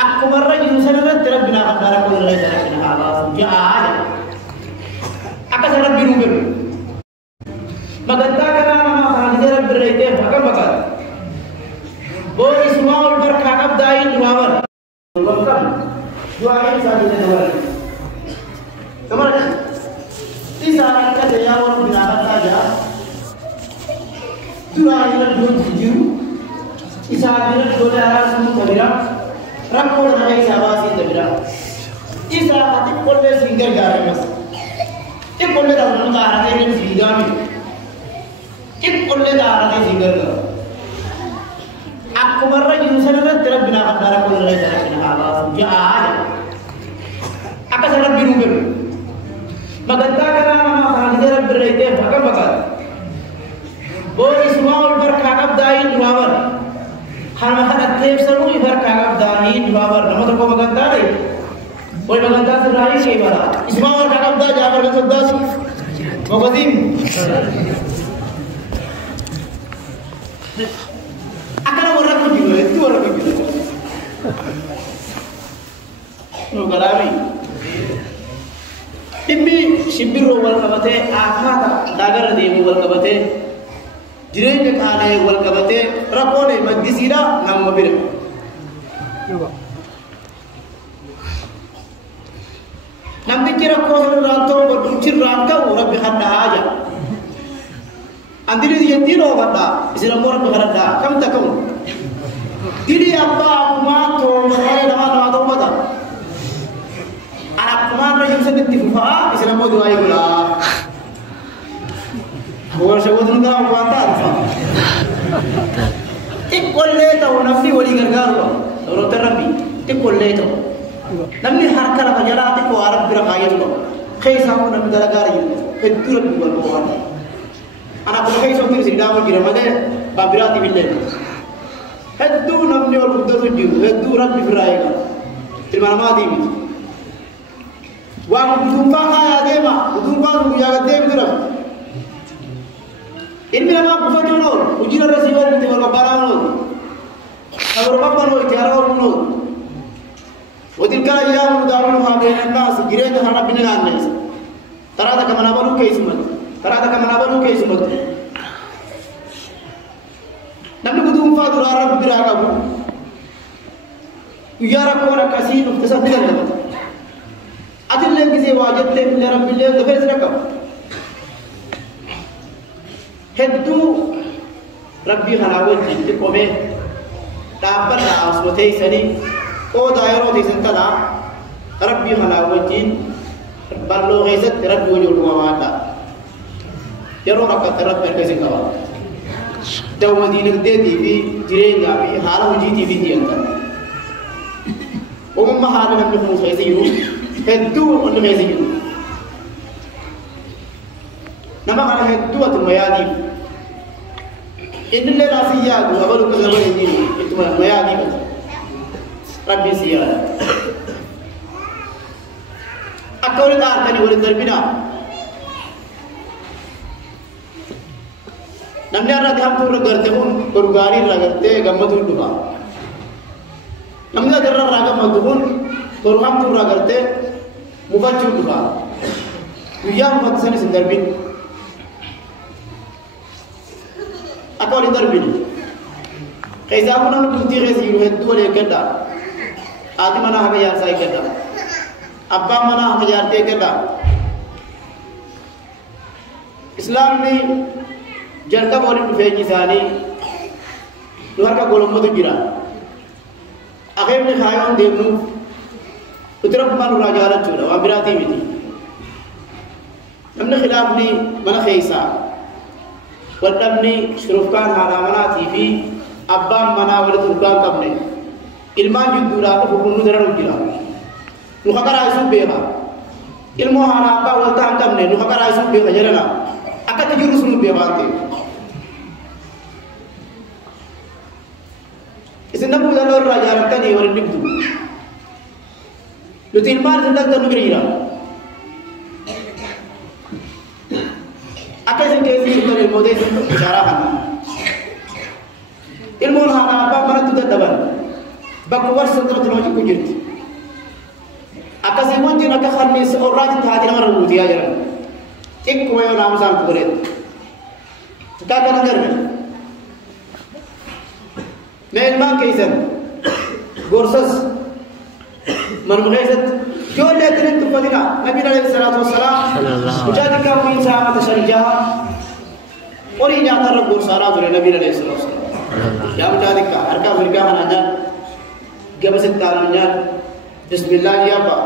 aku marah jurusan itu terus bina kandara kulai dari bina alas dia aja akan cara biru biru maganda karena nama hadiah berita bagai bagai boleh semua orang berkagab dain jualan bukan jualan sahaja jualan kemarin di sana kita dia orang bina saja jualan itu dua tujuh isahaja dua darah semua kabira rakor naik sabasi kabira isa hati kolle singgah garis mas ini kolle dah orang darah ini singgah ni ini kolle darah ini singgah aku marah jurusan itu terus bina kandara kolle dari bina alas dia aja akan cara biru biru maganda karena nama hadiah berita bagai bagai boleh semua orang berkagab dain jualan hal hal atlib selalu berkagab dain jualan nama tu kau maganda ni boleh maganda selain sih bala semua orang berkagab dain jualan kan sudah sih Mukadim akan orang tu juga itu orang tu juga Nugalami Timbi shibiru wal kabate akata dagar demu wal kabate jirenge kale wal kabate rapone madisira namabir nambi kira ko ranto boduchir ranka rabbi hadda haja andiri yendiro bada isra mor bi hadda kam takum diri abba ma to ay nama to bada anak kemana yang sedih tifa Islam mau doa gula awal sebut nggak kuantar ikolle tahu nafsi wali gargar lo terapi ikolle tahu namni harkar bajarat ko arab birakayat lo kaisa ko nabi dalagar itu itu bukan bukan anak ko kaisa itu sidang kira made babirati billen itu namni wal buddha itu rabbi birayga terima mati Wang berjumpa kaya dema, berjumpa menjaga dem tu lah. Ini nama bukan jono, ujian rasiwan itu orang barang lo. Kalau apa lo tiara orang lo. Waktu kala yang mudah lo hamil nas, kira itu harap binaan nes. Terada kemana baru ke ismat, terada kemana baru ke ismat. Nabi berjumpa tu orang beragamu. Ujian apa orang kasih, terus apa dia dapat? Adil lagi se wajib lagi leram bilang tu first rakam. Hentu Rabbi halawat jitu kome dapat dah asmati seni. Oh daerah di sana lah Rabbi halawat jin berlo hezat Rabbi wujud mawada. Jaro rakat Rabbi kerja kawan. Jauh Madinah de TV jiren jabi hal uji TV dia kan. Umum mahal nak berfungsi seperti itu. Hentu untuk mesej itu. Nama kalau hentu atau mayadi. Ini le nasiya tu, awal ukas awal ini itu mayadi tu. Rabbi siya. Aku orang dah tadi orang terbina. Namanya orang yang tu orang kerja pun berugari orang kerja gambar tu juga. Namanya orang raga matu pun orang tu orang kerja Mubajur juga, yang batasan ini terbit. Aku orang terbit. Kaisa aku nak bukti resi itu ada kerja. Adi mana hamba yang saya kerja. Abba mana hamba yang dia kerja. Islam ni jangka boleh difahami sani. Luar ka golong tu kira. Akhirnya khayon debnu. Utara pemanu raja alat cura, wabirati miti. Namne khilaf ni mana khaisa. Wadam ni syurufkan haramana TV, abam mana wali turkan kamne. Ilman judura ko hukum nudara rukira. Nuhakara isu beha. Ilmu harapa walta kamne nuhakara isu beha jarana. Akat jurus nu beha ante. Isinna pula raja alat ni wali nibdu. Lutin mar hendak ternugira. Apa yang kesi itu ilmu itu bicara kan? Ilmu hana apa mana tu dapat. بكور سنترة الوجه كجرت أكاسيمون جينا كخلني سأورات تهاجر مرة بودي أجرا إك ويا نام سام تقولين تكاكا نجرنا ميلمان كيسن غورسس من مغيثت جول لكن تفضينا نبينا عليه الصلاة والسلام وجادك وين سامة شرجها وري جاتا رب غورسارات نبينا عليه الصلاة والسلام يا مجادك أركا فرقا من أجل قبل ستة من بسم الله يا با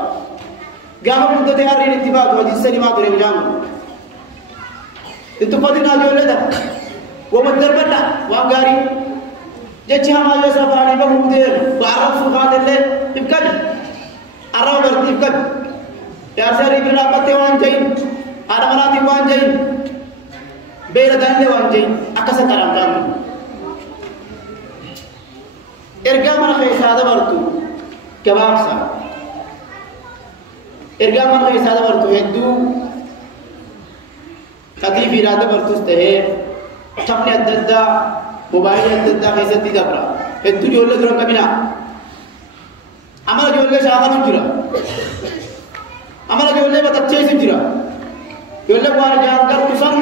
قام مدة هارين اتباع وجد سليمات رجال انتو فضينا جول لدا ومدربنا وقاري جتها ما يوسف علي بمدير وعرف فقاد الليل يبكد أراو برتي يبكد يا سيري بنا بتوان جين أنا مناتي وان جين بير داني وان جين أكسر كلام كلام إرجع من خيس هذا برتو كباب سا إرجع من خيس هذا برتو هدو تدري في هذا برتو استهى شامل الددا موبايل الددا خيس الددا برا هدو جول درا كمينا أمر جول شاخان جرا أمر جول بتأچي سجرا جول بار جان كر كسان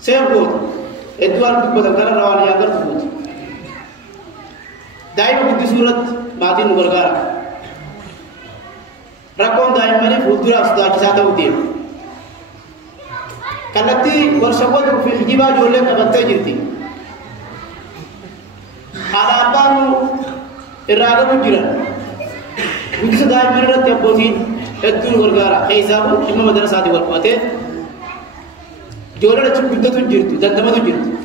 سير بود هدو أرد بدل كر رواني أكر بود دائما بدي صورة بعدين مغرقارا ركون دائما مني فودرا أصدق كساته وديه كلتي ورشوت في الجبا جولة كبتة جرتي على أبانو الرجال مجرا وجس دائما مني رت يبوتي الدين مغرقارا حسابه إما مدرسة دي والقوته جولة تشوف بدة تجرتي دندما تجرتي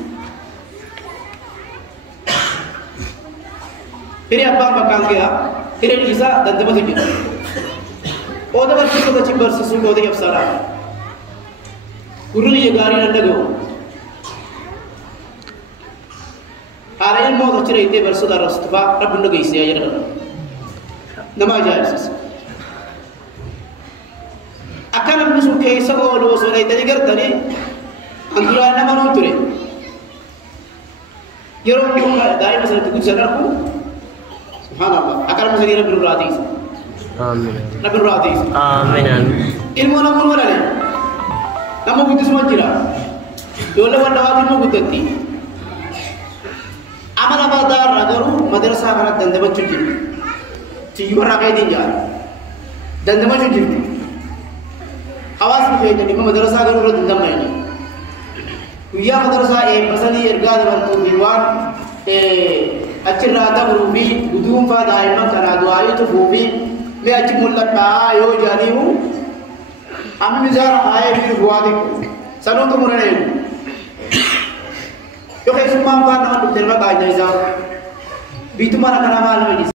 फिर अब्बा मकान गया फिर ईसा दंतमत की ओदा वर्ष को दची वर्ष सुन ओदे अफसरा गुरु ये गारी नंदगो आरेन मो दची रहते वर्ष दा रस्तवा रब न गई से अजर नमाज आयस अकन अपने सुखे सगो लो सो रहते दिगर तनी अंदुरा न मनो तुरे यरो को दाई मसल कुछ जरा को سبحان الله أكرم سيدي رب الراديس آمين رب الراديس آمين ilmu namun mana ni namu butuh semua jira dola wanda wadi mu butati amala badar ragaru madrasah kana dandama chujir ciyu ragai din jar dandama chujir awas ni jadi madrasah garu dandama ini ya madrasah masali irgad wartu diwan أشرنا دبرو بي بدون فدائما كنا دعائي تفوبي لأجل ملك يو جانيو أم نزار آية في الفوادك سنو تمرنين يو خيسو ما فانا دكتور ما قاعد جايزا بيتو مانا كنا مالو